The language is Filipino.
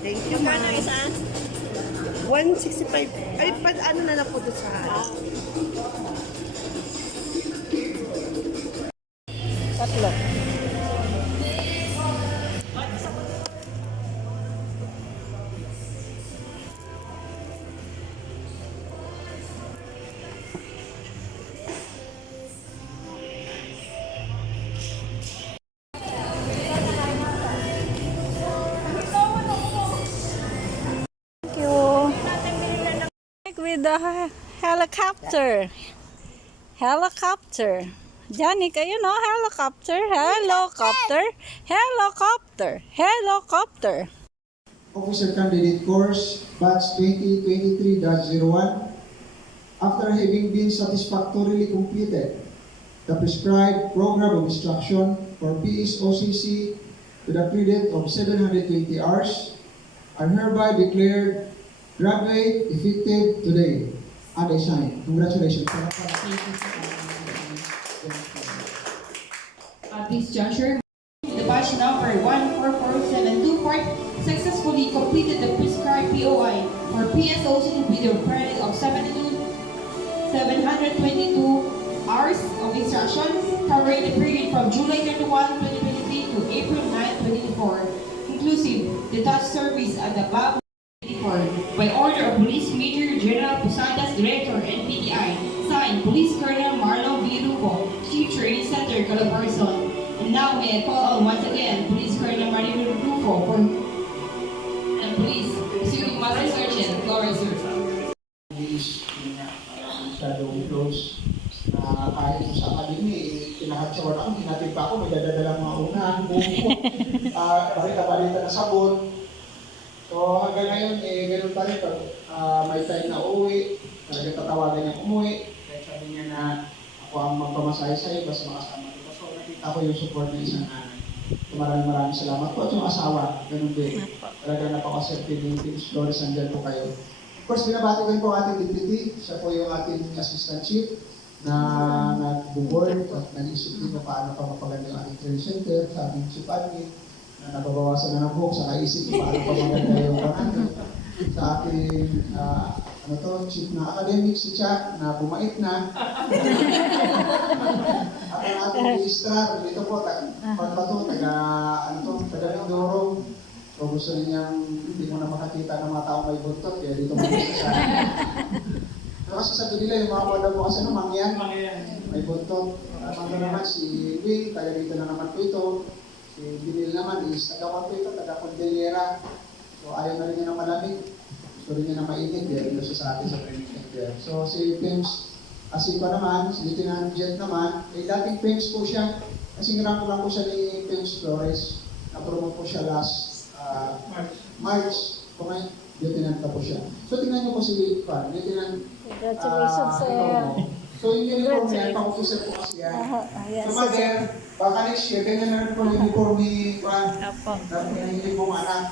Thank you, ma'am. Magkano isa? 165. Ay, ano na lang po doon sa Tatlo. Thank you. With the helicopter. Helicopter. Janik, you know, helicopter, helicopter, helicopter, helicopter. Officer Candidate Course, Batch 2023-01, after having been satisfactorily completed the prescribed program of instruction for PSOCC to the credit of 720 hours, are hereby declared graduate effective today. And I sign. Congratulations. At this juncture, the batch number 14472 successfully completed the prescribed POI for PSOC with a credit of 722 hours of instruction, covering the period from July 31, 2023 to April 9, 2024, inclusive the touch service at the above by order of Police Major General Posadas, Director, NPDI, signed Police Colonel Marlon Villuco, Chief Training Center, Calabarzon. And now may I call on once again Police Colonel Marlon Villuco for and Police Pursuing Master Sergeant Lawrence Surfa. Is masyadong close na kahit sa academy, pinahagsawan ako, hinatid pa ako, may dadadalang mga unahan, buko, balita-balita na sabon. So hanggang ngayon, ganoon pa rin pag may time na uuwi, talagang tatawagan niyang umuwi, kahit sabi niya na ako ang magpamasahe sa'yo, basta makasama ko. So nakita ko yung support ng isang nanay. So maraming salamat po at yung asawa, ganun din. Talagang napaka-accepted yung Team Flores, andyan po kayo. Of course, binabati ko rin po ating deputy, siya po yung ating assistant chief na nag-board at nag-isip din kung paano pa mapaganda yung ating training center sa ating chief admin na nababawasan na ng buhok sa kaisip kung paano pa maganda yung pangalan sa ating chief na academic, si Chuck, na bumait na. At ang ating registrar, dito po, taga Mindoro. So gusto niyang hindi mo na makakita ng mga taong may buntot, kaya dito mo siya. Pero kasi sabi nila, yung mga koda mo kasi mangyan, may buntot. Mangyan naman si Will, taga dito na naman po ito. Si Binil naman is taga po ito, taga Cordillera. So ayaw na rin niya ng malamig. Gusto rin niya na mainit, kaya rin siya sa atin sa training center. So si Pims Asipa naman, si Lieutenant Jet naman, dating Pims po siya. Kasi ngiram ko lang po siya ni Pims Flores. Na-promote po siya last March, kung may lieutenant na po siya. So, tingnan niyo po si Lieutenant. Congratulations, sir. So, yung uniform niya, pang-officer po kasi yan. So, mother, baka next year, ganyan na rin po yung uniform ni Juan. Na pinahili pong anak.